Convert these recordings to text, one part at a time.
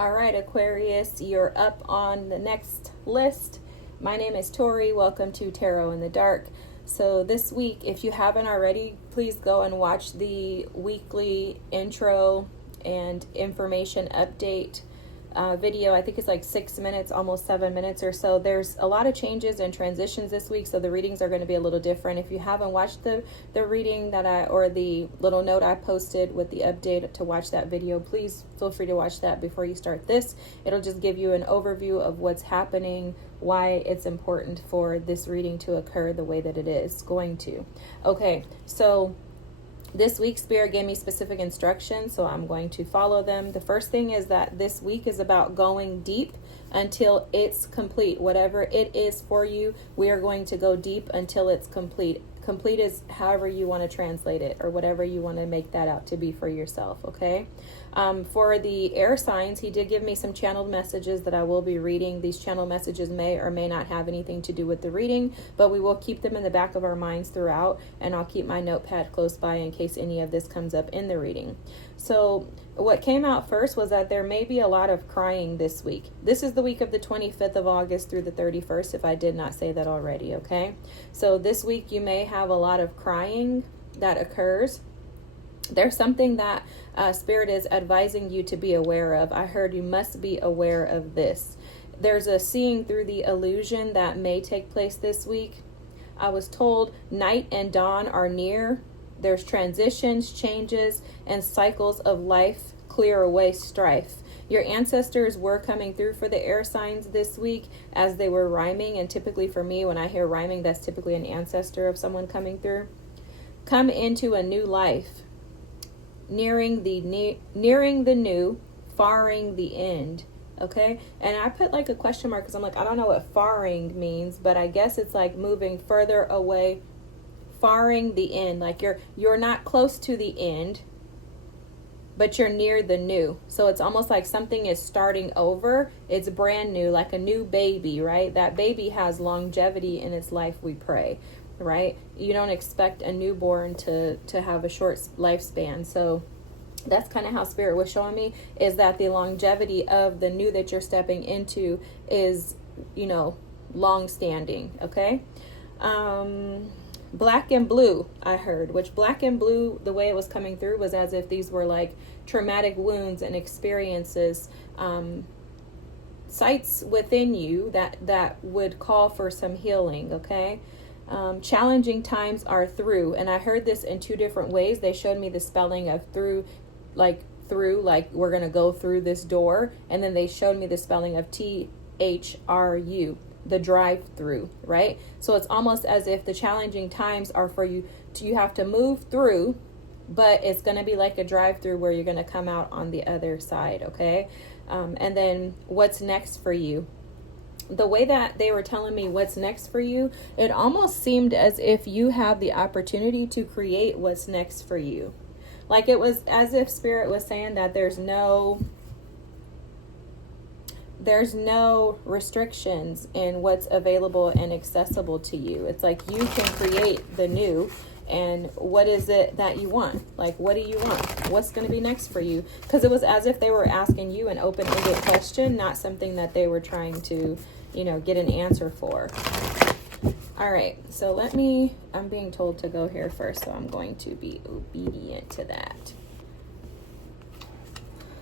All right, Aquarius, you're up on the next list. My name is Tori. Welcome to Tarot in the Dark. So this week, if you haven't already, please go and watch the weekly intro and information update video. I think it's like 6 minutes, almost 7 minutes or so. There's a lot of changes and transitions this week, so the readings are going to be a little different. If you haven't watched the reading or the little note I posted with the update to watch that video, please feel free to watch that before you start this. It'll just give you an overview of what's happening, why it's important for this reading to occur the way that it is going to. Okay, so this week, Spirit gave me specific instructions, so I'm going to follow them. The first thing is that this week is about going deep until it's complete. Whatever it is for you, we are going to go deep until it's complete. Complete is however you want to translate it, or whatever you want to make that out to be for yourself, okay? For the air signs, he did give me some channeled messages that I will be reading. These channel messages may or may not have anything to do with the reading, but we will keep them in the back of our minds throughout, and I'll keep my notepad close by in case any of this comes up in the reading. So what came out first was that there may be a lot of crying this week. This is the week of the 25th of August through the 31st, if I did not say that already, okay? So this week you may have a lot of crying that occurs. There's something that Spirit is advising you to be aware of. I heard you must be aware of this. There's a seeing through the illusion that may take place this week. I was told night and dawn are near. There's transitions, changes, and cycles of life clear away strife. Your ancestors were coming through for the air signs this week as they were rhyming. And typically for me, when I hear rhyming, that's typically an ancestor of someone coming through. Come into a new life. Nearing the new, faring the end. Okay, and I put like a question mark because I'm like, I don't know what faring means, but I guess it's like moving further away, faring the end. Like you're not close to the end, but you're near the new. So it's almost like something is starting over. It's brand new, like a new baby, right? That baby has longevity in its life, we pray, right? You don't expect a newborn to have a short lifespan. So that's kind of how Spirit was showing me, is that the longevity of the new that you're stepping into is, long standing. Okay. Black and blue, I heard, which black and blue, the way it was coming through was as if these were like traumatic wounds and experiences, sites within you that would call for some healing. Okay. Challenging times are through, and I heard this in two different ways. They showed me the spelling of through, like we're going to go through this door, and then they showed me the spelling of THRU, the drive through, right? So it's almost as if the challenging times are for you have to move through, but it's going to be like a drive through where you're going to come out on the other side. Okay. And then what's next for you? The way that they were telling me what's next for you, it almost seemed as if you have the opportunity to create what's next for you. Like it was as if Spirit was saying that there's no restrictions in what's available and accessible to you. It's like you can create the new. And what is it that you want? Like, what do you want? What's going to be next for you? Because it was as if they were asking you an open-ended question, not something that they were trying to, get an answer for. All right, so I'm being told to go here first, so I'm going to be obedient to that.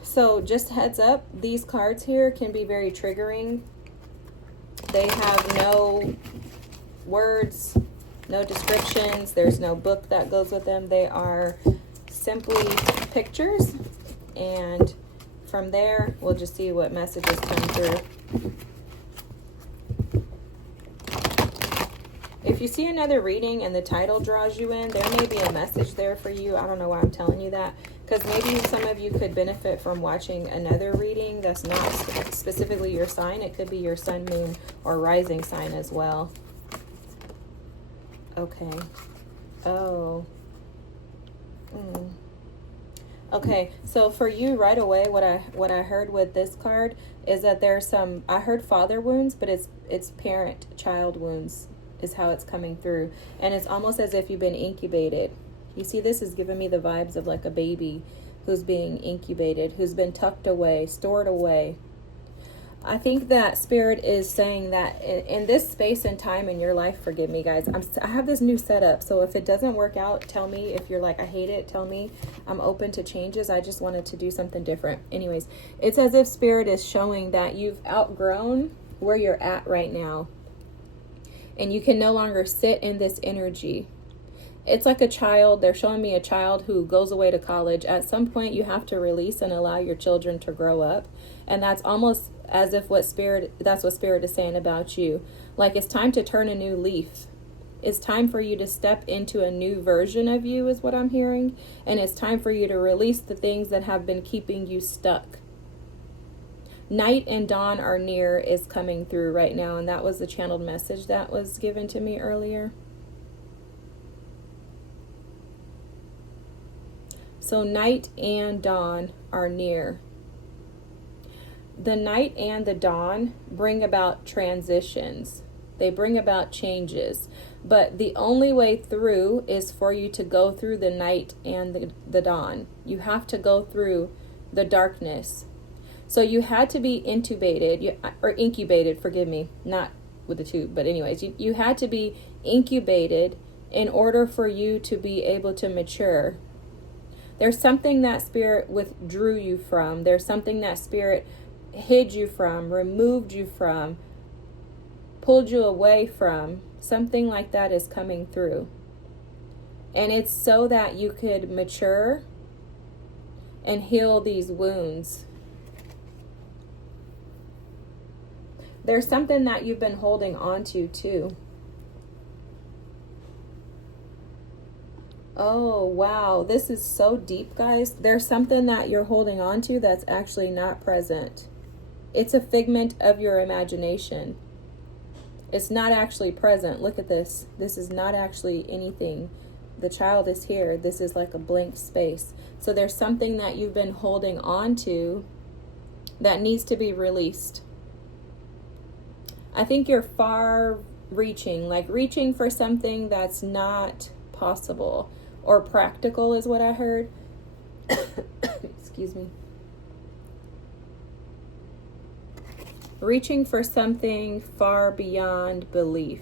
So just heads up, these cards here can be very triggering. They have no words, no descriptions. There's no book that goes with them. They are simply pictures. And from there, we'll just see what messages come through. If you see another reading and the title draws you in, there may be a message there for you. I don't know why I'm telling you that, because maybe some of you could benefit from watching another reading that's not specifically your sign. It could be your sun, moon, or rising sign as well. Okay. Oh. Okay, so for you right away, what I heard with this card is that there's I heard father wounds, but it's parent-child wounds is how it's coming through. And it's almost as if you've been incubated. You see, this is giving me the vibes of like a baby who's being incubated, who's been tucked away, stored away. I think that Spirit is saying that in this space and time in your life, forgive me guys, I have this new setup. So if it doesn't work out, tell me. If you're like, I hate it, tell me. I'm open to changes. I just wanted to do something different. Anyways, it's as if Spirit is showing that you've outgrown where you're at right now. And you can no longer sit in this energy. It's like a child. They're showing me a child who goes away to college. At some point, you have to release and allow your children to grow up. And that's almost as if that's what Spirit is saying about you. Like, it's time to turn a new leaf. It's time for you to step into a new version of you, is what I'm hearing. And it's time for you to release the things that have been keeping you stuck. Night and dawn are near is coming through right now. And that was the channeled message that was given to me earlier. So night and dawn are near. The night and the dawn bring about transitions. They bring about changes. But the only way through is for you to go through the night and the dawn. You have to go through the darkness. So you had to be incubated, forgive me, not with the tube, but anyways, you had to be incubated in order for you to be able to mature. There's something that Spirit withdrew you from. There's something that Spirit hid you from, removed you from, pulled you away from. Something like that is coming through. And it's so that you could mature and heal these wounds. There's something that you've been holding on to too. Oh, wow. This is so deep, guys. There's something that you're holding on to that's actually not present. It's a figment of your imagination. It's not actually present. Look at this. This is not actually anything. The child is here. This is like a blank space. So there's something that you've been holding on to that needs to be released. I think you're far reaching, like reaching for something that's not possible or practical is what I heard. Excuse me. Reaching for something far beyond belief.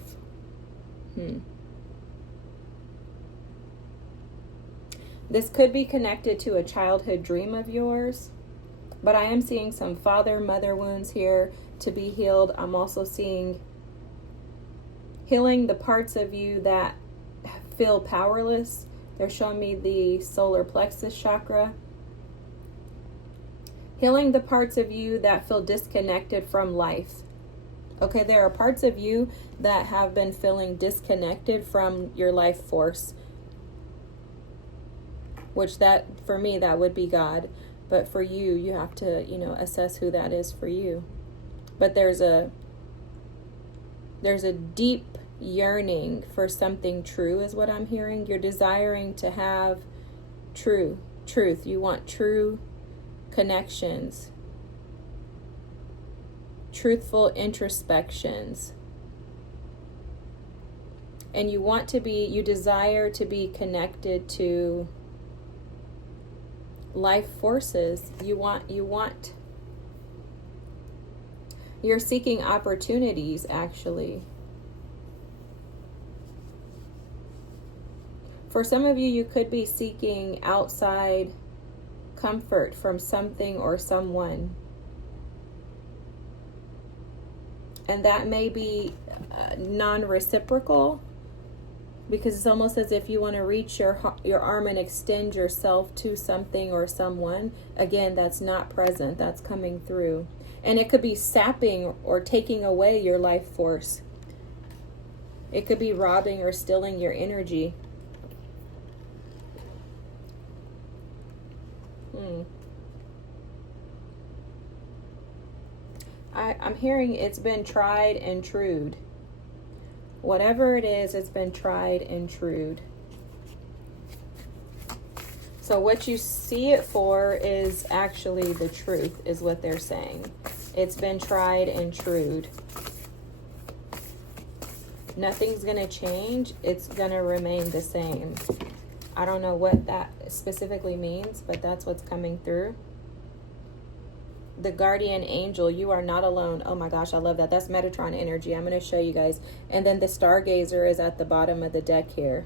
This could be connected to a childhood dream of yours, but I am seeing some father-mother wounds here to be healed. I'm also seeing healing the parts of you that feel powerless. They're showing me the solar plexus chakra. Healing the parts of you that feel disconnected from life. Okay, there are parts of you that have been feeling disconnected from your life force. Which that, for me, that would be God. But for you, you have to, assess who that is for you. But there's a deep yearning for something true is what I'm hearing. You're desiring to have truth. You want true connections, truthful introspections. And you desire to be connected to life forces. You're seeking opportunities, actually. For some of you, you could be seeking outside comfort from something or someone. And that may be non-reciprocal, because it's almost as if you want to reach your arm and extend yourself to something or someone. Again, that's not present. That's coming through. And it could be sapping or taking away your life force. It could be robbing or stealing your energy. I'm hearing it's been tried and trued. Whatever it is, it's been tried and trued. So what you see it for is actually the truth, is what they're saying. It's been tried and trued. Nothing's going to change. It's going to remain the same. I don't know what that specifically means, but that's what's coming through. The guardian angel, you are not alone. Oh my gosh, I love that. That's Metatron energy. I'm going to show you guys. And then the stargazer is at the bottom of the deck here.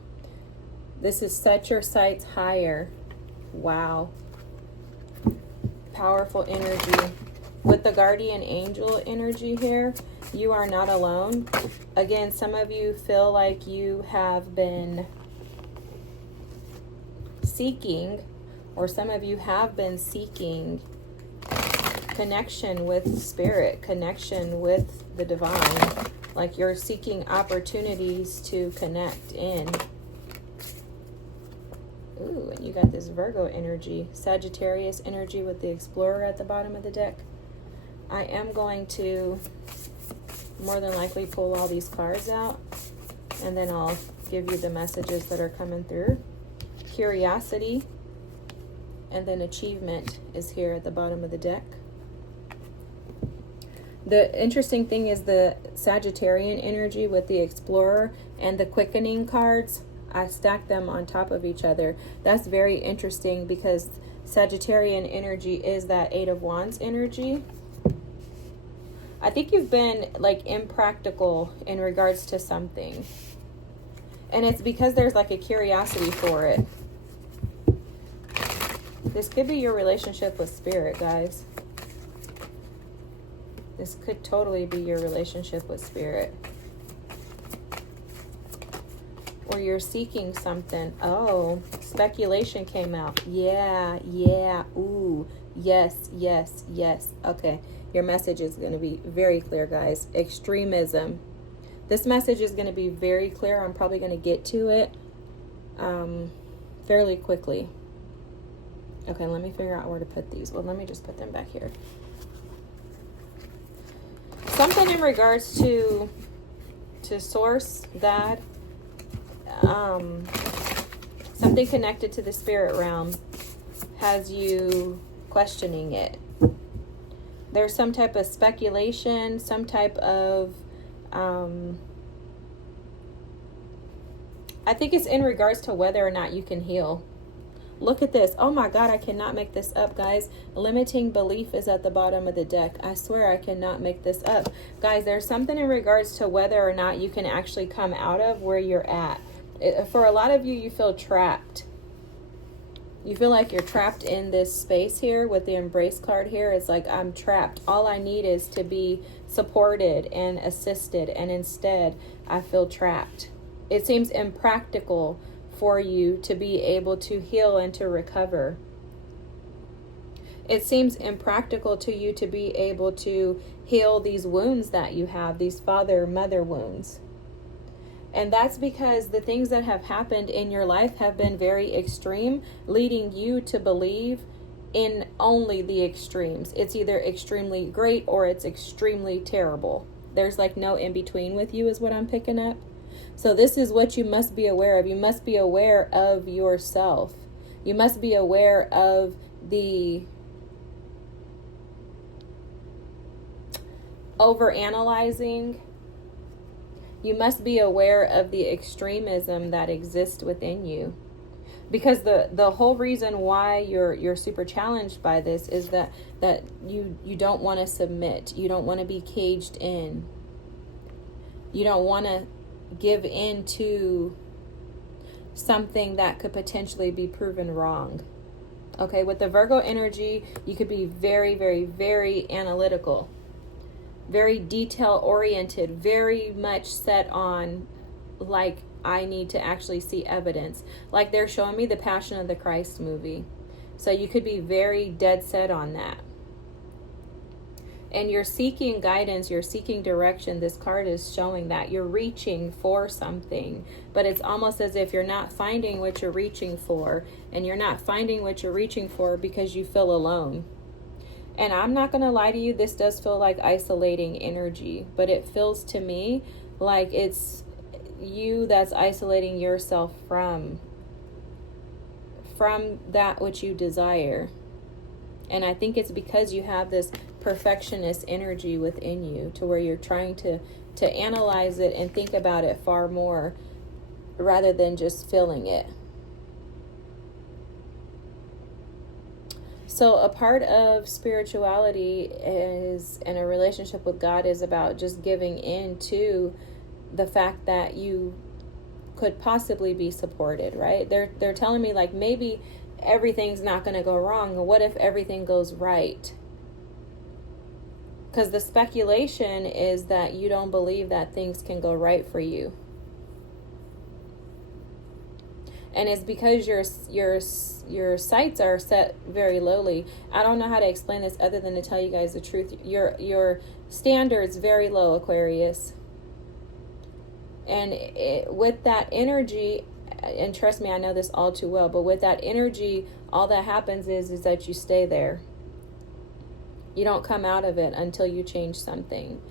This is set your sights higher. Wow. Powerful energy. With the guardian angel energy here, you are not alone. Again, some of you feel like you have been seeking, or some of you have been seeking connection with spirit, connection with the divine. Like you're seeking opportunities to connect in. Ooh, and you got this Virgo energy, Sagittarius energy with the Explorer at the bottom of the deck. I am going to more than likely pull all these cards out, and then I'll give you the messages that are coming through. Curiosity, and then achievement is here at the bottom of the deck. The interesting thing is the Sagittarian energy with the Explorer and the Quickening cards. I stacked them on top of each other. That's very interesting because Sagittarian energy is that Eight of Wands energy. I think you've been like impractical in regards to something. And it's because there's like a curiosity for it. This could be your relationship with spirit, guys. This could totally be your relationship with spirit. Or you're seeking something. Oh, speculation came out. Yeah. Ooh, yes. Okay, your message is going to be very clear, guys. Extremism. This message is going to be very clear. I'm probably going to get to it fairly quickly. Okay, let me figure out where to put these. Well, let me just put them back here. Something in regards to source, God. Something connected to the spirit realm has you questioning it. There's some type of speculation, some type of I think it's in regards to whether or not you can heal. Look at this. Oh my God, I cannot make this up, guys. Limiting belief is at the bottom of the deck. I swear I cannot make this up. Guys, there's something in regards to whether or not you can actually come out of where you're at. For a lot of you, you feel trapped. You feel like you're trapped in this space here with the Embrace card here. It's like, I'm trapped. All I need is to be supported and assisted. And instead, I feel trapped. It seems impractical for you to be able to heal and to recover. It seems impractical to you to be able to heal these wounds that you have, these father-mother wounds. And that's because the things that have happened in your life have been very extreme, leading you to believe in only the extremes. It's either extremely great or it's extremely terrible. There's like no in between with you is what I'm picking up. So this is what you must be aware of. You must be aware of yourself. You must be aware of the overanalyzing. You must be aware of the extremism that exists within you. Because the whole reason why you're super challenged by this is that you don't want to submit. You don't want to be caged in. You don't want to give in to something that could potentially be proven wrong. Okay, with the Virgo energy, you could be very, very, very analytical, very detail oriented, very much set on, like, I need to actually see evidence. Like they're showing me the Passion of the Christ movie. So you could be very dead set on that. And you're seeking guidance, you're seeking direction. This card is showing that you're reaching for something, but it's almost as if you're not finding what you're reaching for, and you're not finding what you're reaching for because you feel alone. And I'm not going to lie to you, this does feel like isolating energy, but it feels to me like it's you that's isolating yourself from that which you desire. And I think it's because you have this perfectionist energy within you to where you're trying to analyze it and think about it far more rather than just feeling it. So a part of spirituality is, and a relationship with God is about just giving in to the fact that you could possibly be supported, right? They're telling me like maybe everything's not going to go wrong. What if everything goes right? Because the speculation is that you don't believe that things can go right for you. And it's because your sights are set very lowly. I don't know how to explain this other than to tell you guys the truth. Your standards very low, Aquarius. And with that energy, and trust me, I know this all too well, but with that energy, all that happens is that you stay there. You don't come out of it until you change something.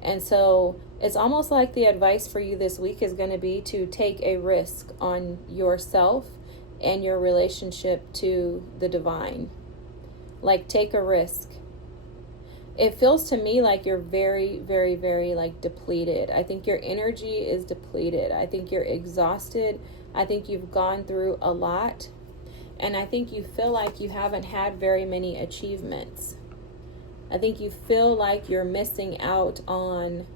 And so it's almost like the advice for you this week is going to be to take a risk on yourself and your relationship to the divine. Like, take a risk. It feels to me like you're very, very, very like depleted. I think your energy is depleted. I think you're exhausted. I think you've gone through a lot. And I think you feel like you haven't had very many achievements. I think you feel like you're missing out on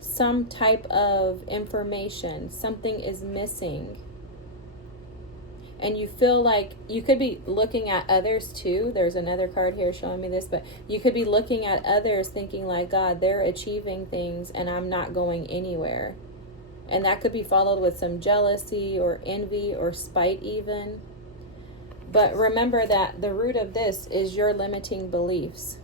some type of information. Something is missing. And you feel like you could be looking at others too. There's another card here showing me this, but you could be looking at others thinking like, God, they're achieving things and I'm not going anywhere. And that could be followed with some jealousy or envy or spite even. But remember that the root of this is your limiting beliefs.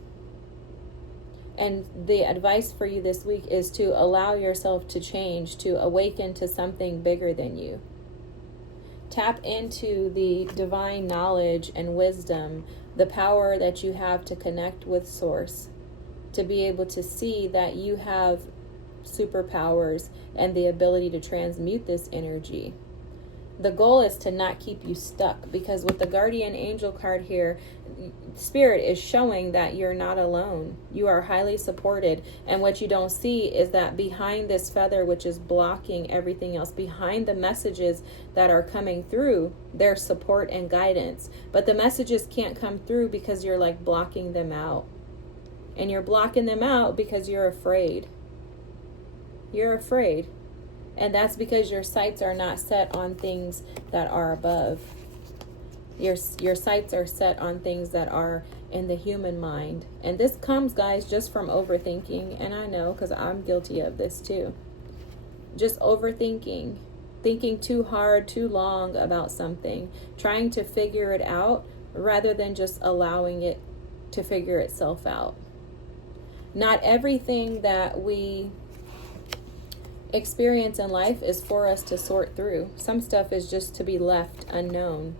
And the advice for you this week is to allow yourself to change, to awaken to something bigger than you. Tap into the divine knowledge and wisdom, the power that you have to connect with Source, to be able to see that you have superpowers and the ability to transmute this energy. The goal is to not keep you stuck, because with the guardian angel card here, Spirit is showing that you're not alone. You are highly supported. And what you don't see is that behind this feather, which is blocking everything else, behind the messages that are coming through, there's support and guidance. But the messages can't come through because you're like blocking them out. And you're blocking them out because you're afraid. You're afraid. And that's because your sights are not set on things that are above. Your sights are set on things that are in the human mind. And this comes, guys, just from overthinking. And I know, because I'm guilty of this too. Just overthinking. Thinking too hard, too long about something. Trying to figure it out rather than just allowing it to figure itself out. Not everything that we experience in life is for us to sort through. Some stuff is just to be left unknown.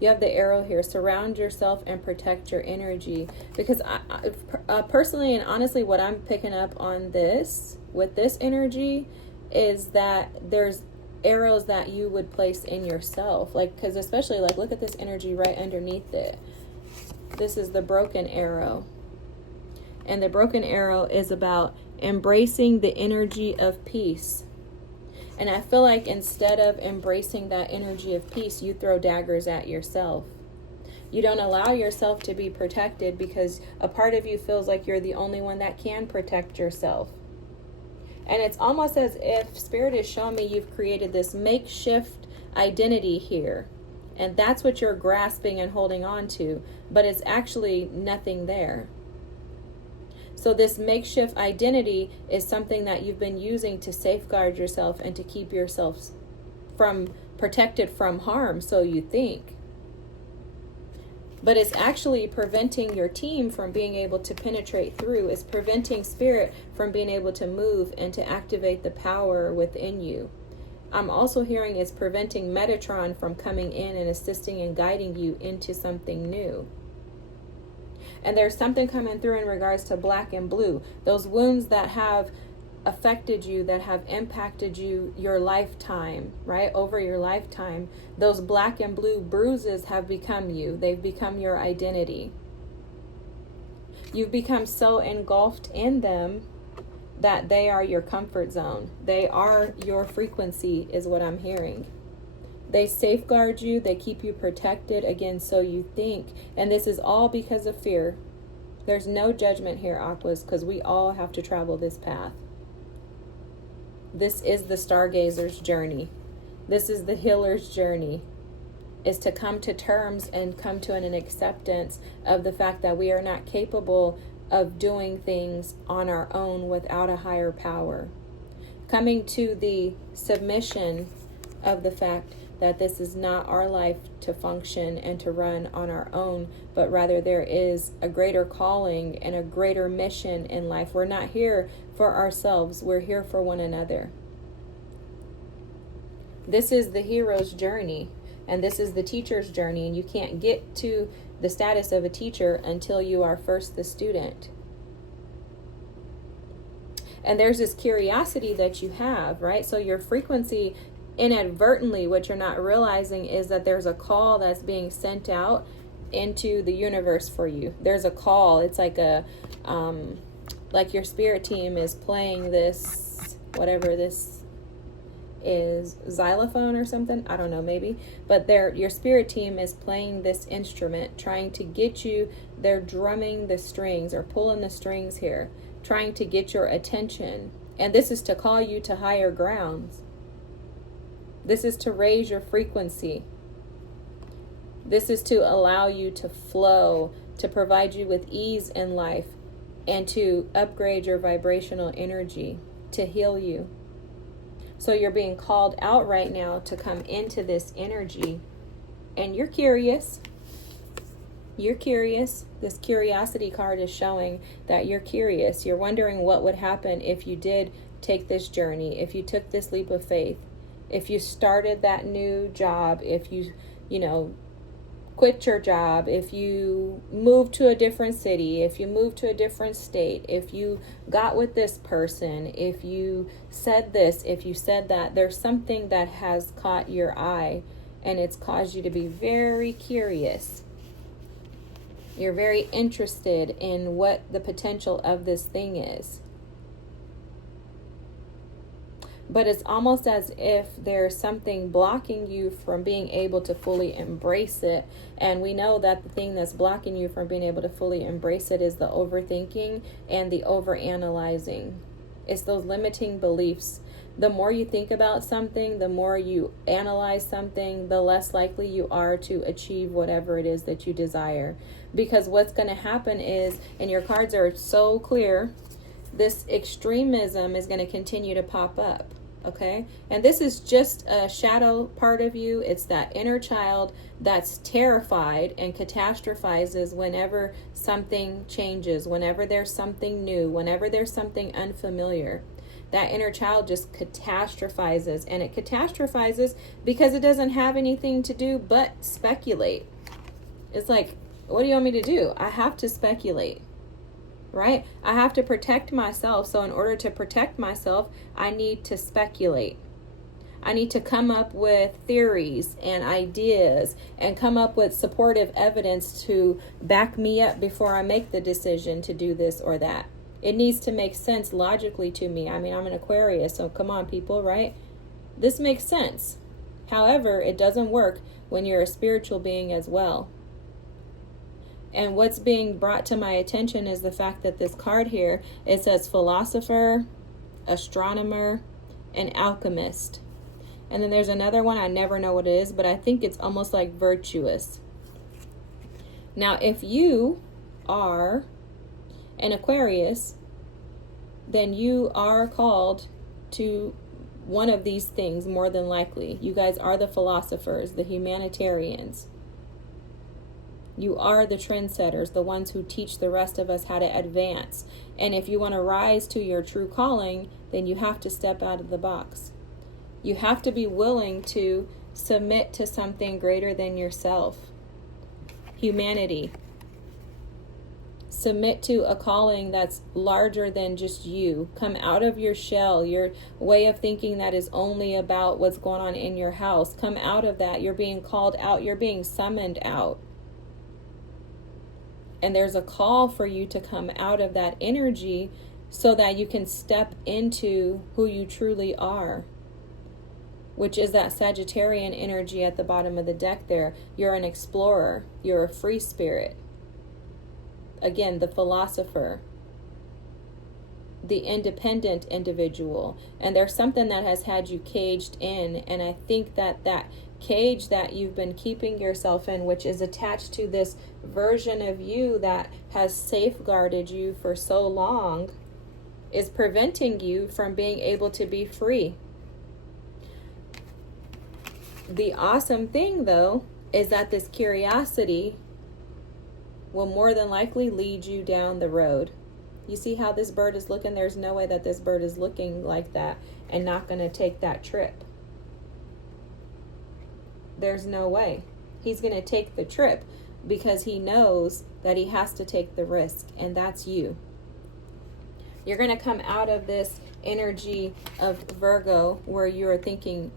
You have the arrow here. Surround yourself and protect your energy. Because I personally and honestly, what I'm picking up on this, with this energy, is that there's arrows that you would place in yourself. Like, because especially, like, look at this energy right underneath it. This is the broken arrow. And the broken arrow is about embracing the energy of peace. And I feel like instead of embracing that energy of peace, you throw daggers at yourself. You don't allow yourself to be protected because a part of you feels like you're the only one that can protect yourself. And it's almost as if Spirit is showing me you've created this makeshift identity here. And that's what you're grasping and holding on to. But it's actually nothing there. So this makeshift identity is something that you've been using to safeguard yourself and to keep yourself protected from harm, so you think. But it's actually preventing your team from being able to penetrate through. It's preventing Spirit from being able to move and to activate the power within you. I'm also hearing it's preventing Metatron from coming in and assisting and guiding you into something new. And there's something coming through in regards to black and blue. Those wounds that have affected you, that have impacted you your lifetime, right? Over your lifetime. Those black and blue bruises have become you. They've become your identity. You've become so engulfed in them that they are your comfort zone. They are your frequency, is what I'm hearing. They safeguard you. They keep you protected. Again, so you think. And this is all because of fear. There's no judgment here, Aquas, because we all have to travel this path. This is the stargazer's journey. This is the healer's journey, is to come to terms and come to an acceptance of the fact that we are not capable of doing things on our own without a higher power. Coming to the submission of the fact that this is not our life to function and to run on our own, but rather there is a greater calling and a greater mission in life. We're not here for ourselves. We're here for one another. This is the hero's journey, and this is the teacher's journey, and you can't get to the status of a teacher until you are first the student. And there's this curiosity that you have, right? So your frequency, inadvertently, what you're not realizing is that there's a call that's being sent out into the universe for you. There's a call. It's like a like your spirit team is playing this, whatever this is, xylophone or something, I don't know, maybe, but your spirit team is playing this instrument, trying to get you. They're drumming the strings or pulling the strings here, trying to get your attention. And this is to call you to higher grounds. This is to raise your frequency. This is to allow you to flow, to provide you with ease in life, and to upgrade your vibrational energy, to heal you. So you're being called out right now to come into this energy. And you're curious. You're curious. This curiosity card is showing that you're curious. You're wondering what would happen if you did take this journey, if you took this leap of faith, if you started that new job, if you quit your job, if you moved to a different city, if you moved to a different state, if you got with this person, if you said this, if you said that. There's something that has caught your eye, and it's caused you to be very curious. You're very interested in what the potential of this thing is. But it's almost as if there's something blocking you from being able to fully embrace it. And we know that the thing that's blocking you from being able to fully embrace it is the overthinking and the overanalyzing. It's those limiting beliefs. The more you think about something, the more you analyze something, the less likely you are to achieve whatever it is that you desire. Because what's going to happen is, and your cards are so clear, this extremism is going to continue to pop up. Okay, and this is just a shadow part of you. It's that inner child that's terrified and catastrophizes whenever something changes, whenever there's something new, whenever there's something unfamiliar. That inner child just catastrophizes, and it catastrophizes because it doesn't have anything to do but speculate. It's like, what do you want me to do? I have to speculate. Right? I have to protect myself. So in order to protect myself, I need to speculate. I need to come up with theories and ideas and come up with supportive evidence to back me up before I make the decision to do this or that. It needs to make sense logically to me. I mean, I'm an Aquarius, so come on, people, right? This makes sense. However, it doesn't work when you're a spiritual being as well. And what's being brought to my attention is the fact that this card here, it says philosopher, astronomer, and alchemist. And then there's another one, I never know what it is, but I think it's almost like virtuous. Now, if you are an Aquarius, then you are called to one of these things more than likely. You guys are the philosophers, the humanitarians. You are the trendsetters, the ones who teach the rest of us how to advance. And if you want to rise to your true calling, then you have to step out of the box. You have to be willing to submit to something greater than yourself. Humanity. Submit to a calling that's larger than just you. Come out of your shell, your way of thinking that is only about what's going on in your house. Come out of that. You're being called out. You're being summoned out. And there's a call for you to come out of that energy so that you can step into who you truly are. which is that Sagittarian energy at the bottom of the deck there. You're an explorer. You're a free spirit. Again, the philosopher, the independent individual. And there's something that has had you caged in. And I think that that cage that you've been keeping yourself in, which is attached to this version of you that has safeguarded you for so long, is preventing you from being able to be free. The awesome thing, though, is that this curiosity will more than likely lead you down the road. You see how this bird is looking? There's no way that this bird is looking like that and not going to take that trip. There's no way. He's going to take the trip because he knows that he has to take the risk, and that's you. You're going to come out of this energy of Virgo where you're thinking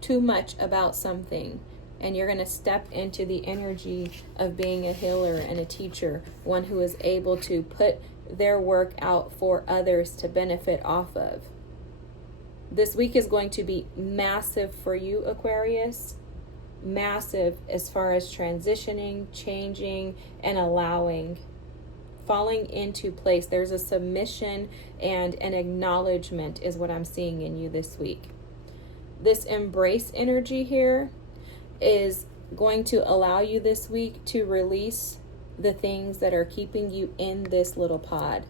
too much about something, and you're going to step into the energy of being a healer and a teacher, one who is able to put their work out for others to benefit off of. This week is going to be massive for you, Aquarius. Massive as far as transitioning, changing, and allowing, falling into place. There's a submission and an acknowledgement is what I'm seeing in you this week. This embrace energy here is going to allow you this week to release the things that are keeping you in this little pod.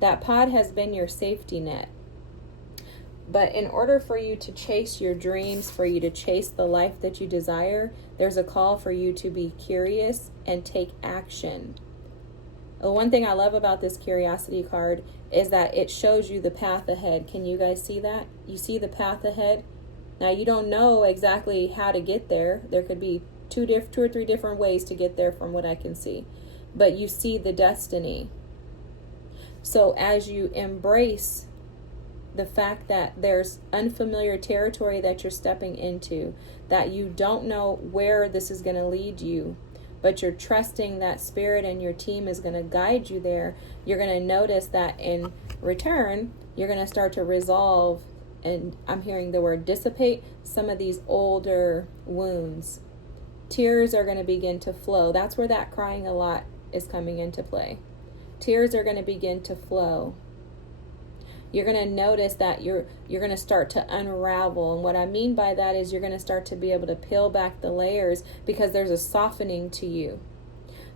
That pod has been your safety net. But in order for you to chase your dreams, for you to chase the life that you desire, there's a call for you to be curious and take action. The one thing I love about this curiosity card is that it shows you the path ahead. Can you guys see that? You see the path ahead? Now, you don't know exactly how to get there. There could be two or three different ways to get there from what I can see. But you see the destiny. So as you embrace the fact that there's unfamiliar territory that you're stepping into, that you don't know where this is going to lead you, but you're trusting that spirit and your team is going to guide you there, you're going to notice that in return, you're going to start to resolve, and I'm hearing the word dissipate, some of these older wounds. Tears are going to begin to flow. That's where that crying a lot is coming into play. Tears are going to begin to flow. You're going to notice that you're going to start to unravel. And what I mean by that is you're going to start to be able to peel back the layers because there's a softening to you.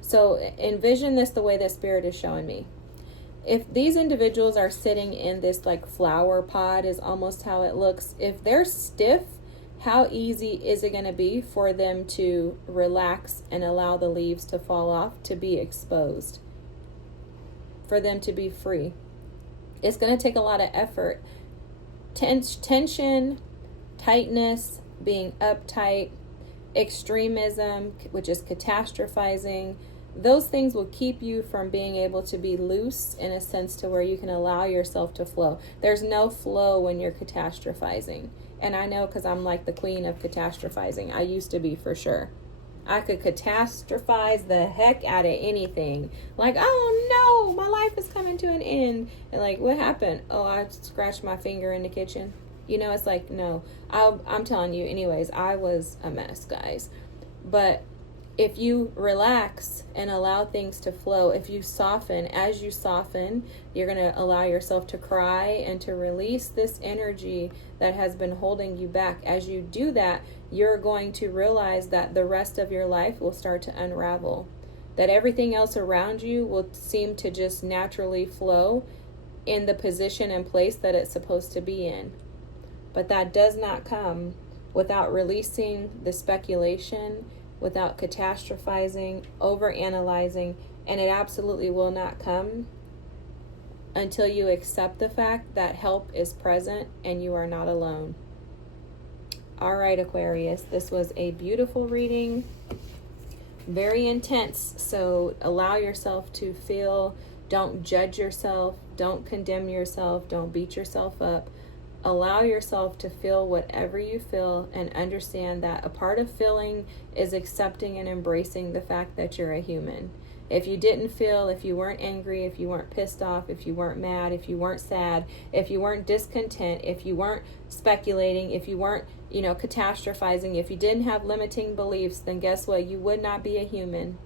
So envision this the way that Spirit is showing me. If these individuals are sitting in this like flower pod is almost how it looks. If they're stiff, how easy is it going to be for them to relax and allow the leaves to fall off, to be exposed, for them to be free? It's going to take a lot of effort. Tension, tightness, being uptight, extremism, which is catastrophizing, those things will keep you from being able to be loose in a sense to where you can allow yourself to flow. There's no flow when you're catastrophizing. And I know because I'm like the queen of catastrophizing. I used to be, for sure. I could catastrophize the heck out of anything. Like, oh no, my life is coming to an end. And like, what happened? Oh, I scratched my finger in the kitchen. You know, it's like, no. I'm telling you, anyways, I was a mess, guys. But if you relax and allow things to flow, if you soften, as you soften, you're going to allow yourself to cry and to release this energy that has been holding you back. As you do that, you're going to realize that the rest of your life will start to unravel, that everything else around you will seem to just naturally flow in the position and place that it's supposed to be in. But that does not come without releasing the speculation, without catastrophizing, overanalyzing, and it absolutely will not come until you accept the fact that help is present and you are not alone. All right, Aquarius, this was a beautiful reading, very intense, so allow yourself to feel. Don't judge yourself, don't condemn yourself, don't beat yourself up. Allow yourself to feel whatever you feel and understand that a part of feeling is accepting and embracing the fact that you're a human. If you didn't feel, if you weren't angry, if you weren't pissed off, if you weren't mad, if you weren't sad, if you weren't discontent, if you weren't speculating, if you weren't, catastrophizing, if you didn't have limiting beliefs, then guess what? You would not be a human.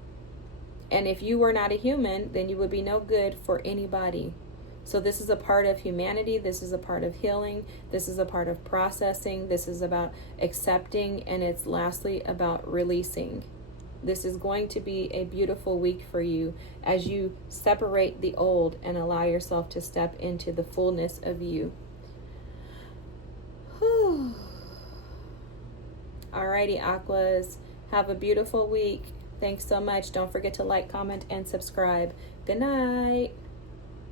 And if you were not a human, then you would be no good for anybody. So this is a part of humanity. This is a part of healing. This is a part of processing. This is about accepting. And it's lastly about releasing. This is going to be a beautiful week for you as you separate the old and allow yourself to step into the fullness of you. Whew. Alrighty, Aquas. Have a beautiful week. Thanks so much. Don't forget to like, comment, and subscribe. Good night.